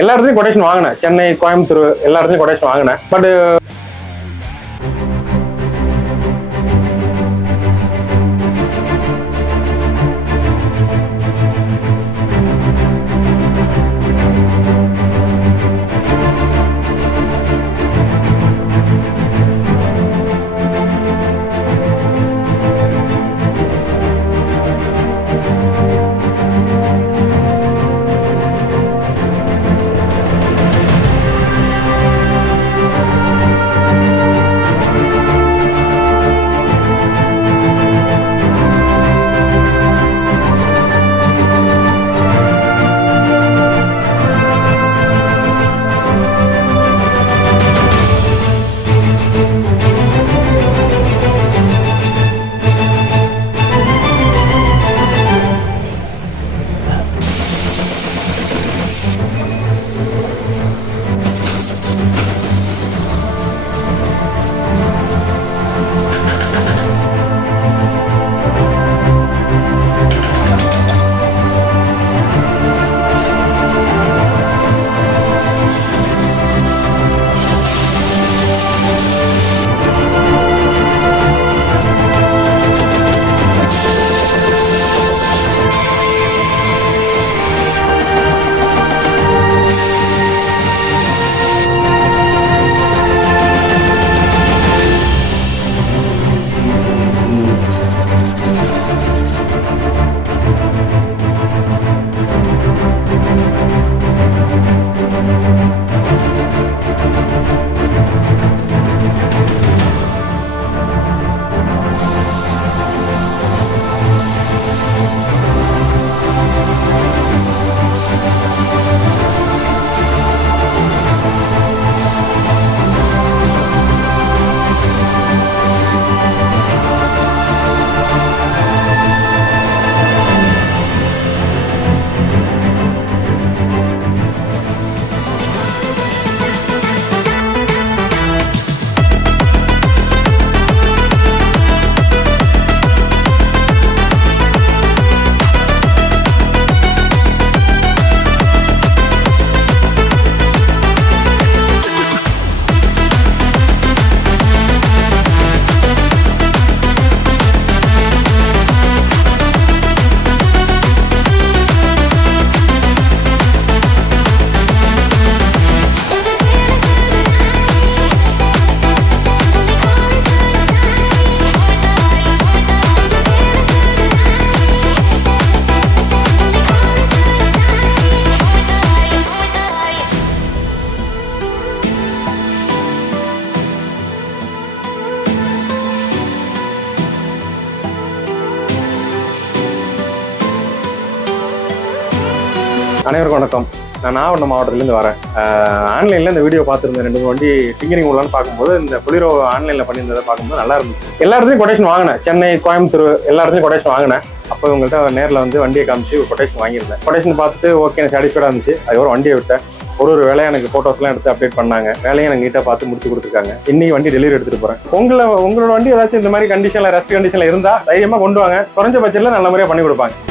எல்லா இடத்துலையும் கொட்டேஷன் வாங்கினேன். சென்னை, கோயம்புத்தூர் எல்லா இடத்துலையும் கொட்டேஷன் வாங்கினேன். பட் அனைவருக்கும் வணக்கம். நான் நாகப்பட்டினம் மாவட்டத்திலேருந்து வரேன். ஆன்லைனில் இந்த வீடியோ பார்த்துருந்தேன். 2 வண்டி டிங்கரிங் உள்ளான்னு பார்க்கும்போது இந்த பொலிரோ ஆன்லைனில் பண்ணியிருந்ததை பார்க்கும்போது நல்லா இருந்துச்சு. எல்லா இடத்துலையும் கொட்டேஷன் வாங்கினேன். சென்னை, கோயம்புத்தூர் எல்லா இடத்துலையும் கொட்டேஷன் வாங்கினேன். அப்போ இவங்கள்ட்ட நேரில் வந்து வண்டியை காமிச்சு கொட்டேஷன் வாங்கியிருந்தேன். கொட்டேஷன் பார்த்துட்டு ஓகே எனக்கு சாட்டிஸ்ஃபைடாக இருந்துச்சு. அதுக்கப்புறம் வண்டியை விட்டேன். ஒரு வேலையை எனக்கு ஃபோட்டோஸ்லாம் எடுத்து அப்டேட் பண்ணாங்க. வேலையை எனக்கு நீட்டாக பார்த்து முடிச்சு கொடுத்துருக்காங்க. இன்னைக்கு வண்டி டெலிவரி எடுத்துகிட்டு போகிறேன். உங்களோட வண்டி ஏதாச்சும் இந்த மாதிரி கண்டிஷனில் ரெஸ்ட் கண்டிஷனில் இருந்தால் தைரியமாக கொண்டு வாங்க. குறைஞ்ச பட்சத்தில் நல்ல முறையாக பண்ணி கொடுப்பாங்க.